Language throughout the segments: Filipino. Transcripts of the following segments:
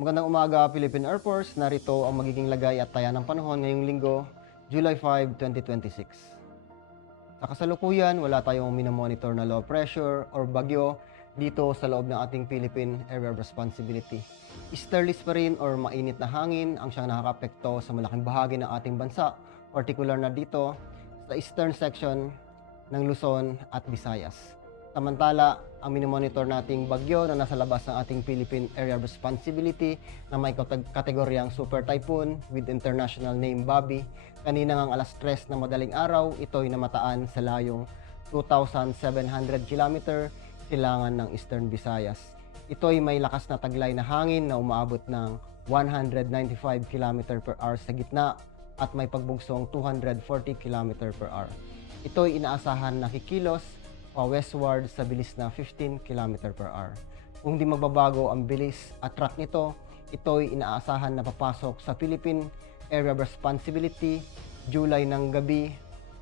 Magandang umaga, Philippine Air Force. Narito ang magiging lagay at taya ng panahon ngayong linggo, July 5, 2026. Sa kasalukuyan, wala tayong minomonitor na low pressure or bagyo dito sa loob ng ating Philippine Area of Responsibility. Easterlies pa rin or mainit na hangin ang siyang nakakaapekto sa malaking bahagi ng ating bansa, particular na dito sa eastern section ng Luzon at Visayas. Samantala, ang minomonitor nating bagyo na nasa labas ng ating Philippine Area of Responsibility na may kategoryang Super Typhoon with international name Bobby, kanina ngang alas 3 ng madaling araw, ito'y namataan sa layong 2,700 km silangan ng Eastern Visayas. Ito'y may lakas na taglay na hangin na umaabot ng 195 km per hour sa gitna at may pagbugsong 240 km per hour. Ito'y inaasahan na kikilos westward sa bilis na 15 km per hour. Kung di magbabago ang bilis at track nito, ito'y inaasahan na papasok sa Philippine Area of Responsibility July ng gabi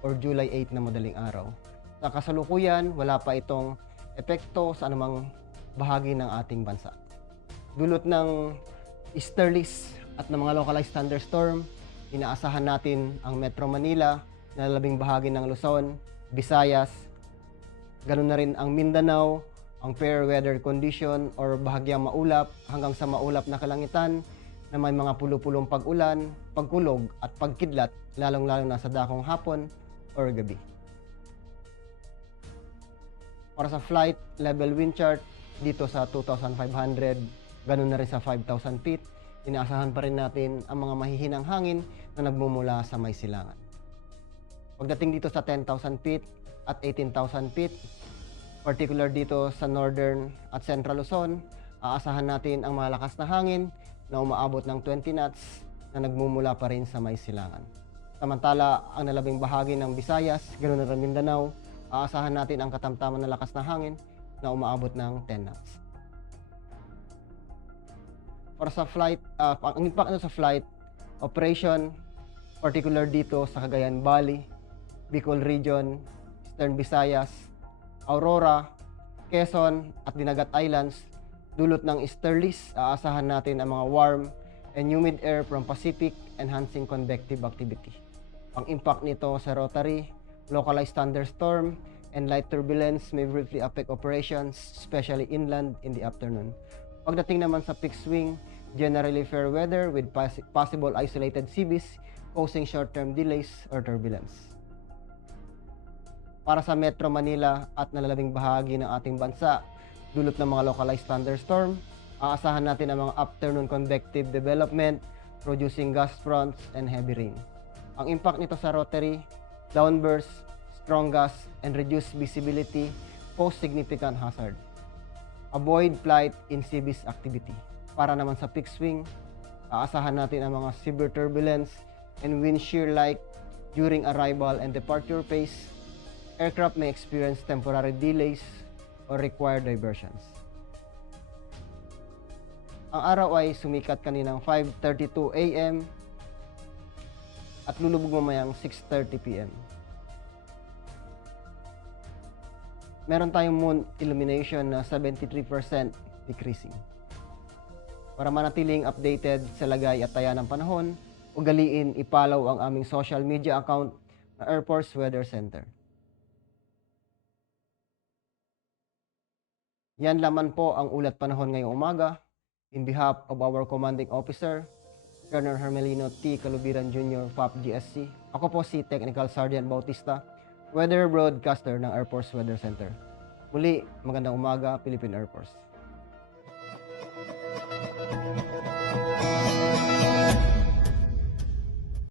or July 8 na madaling araw. Sa kasalukuyan, wala pa itong epekto sa anumang bahagi ng ating bansa. Dulot ng easterlies at ng mga localized thunderstorm, inaasahan natin ang Metro Manila na labing bahagi ng Luzon, Visayas, ganun na rin ang Mindanao, ang fair weather condition or bahagyang maulap hanggang sa maulap na kalangitan na may mga pulo-pulong pag-ulan, pagkulog at pagkidlat lalong-lalo na sa dakong hapon or gabi. Para sa flight level wind chart dito sa 2,500, ganun na rin sa 5,000 feet, inaasahan pa rin natin ang mga mahihinang hangin na nagmumula sa may silangan. Pagdating dito sa 10,000 feet at 18,000 feet, particular dito sa northern at central Luzon, aasahan natin ang malakas na hangin na umaabot ng 20 knots na nagmumula pa rin sa may silangan. Samantala, ang nalabing bahagi ng Visayas, ganoon na rin Mindanao, aasahan natin ang katamtaman na lakas na hangin na umaabot ng 10 knots. Para sa flight, ang impact sa flight operation, particular dito sa Cagayan Valley, Bicol Region, Eastern Visayas, Aurora, Quezon at Dinagat Islands, dulot ng easterlies, aasahan natin ang mga warm and humid air from Pacific enhancing convective activity. Ang impact nito sa rotary, localized thunderstorm, and light turbulence may briefly affect operations, especially inland in the afternoon. Pagdating naman sa peak swing, generally fair weather with possible isolated seabees causing short-term delays or turbulence. Para sa Metro Manila at nalalabing bahagi ng ating bansa, dulot ng mga localized thunderstorm, aasahan natin ang mga afternoon convective development producing gust fronts and heavy rain. Ang impact nito sa rotary, downbursts, strong gusts, and reduced visibility pose significant hazard. Avoid flight in seabees activity. Para naman sa peak swing, aasahan natin ang mga severe turbulence and wind shear like during arrival and departure phase. Aircraft may experience temporary delays or require diversions. Ang araw ay sumikat kaninang 5:32 AM at lulubog mamayang 6:30 PM. Meron tayong moon illumination na 73% decreasing. Para manatiling updated sa lagay at taya ng panahon, ugaliin i-follow ang aming social media account na Air Force Weather Center. Yan laman po ang ulat panahon ngayong umaga. In behalf of our commanding officer, Colonel Hermelino T. Calubiran Jr., FAP GSC, ako po si Technical Sergeant Bautista, Weather Broadcaster ng Air Force Weather Center. Muli, magandang umaga, Philippine Air Force.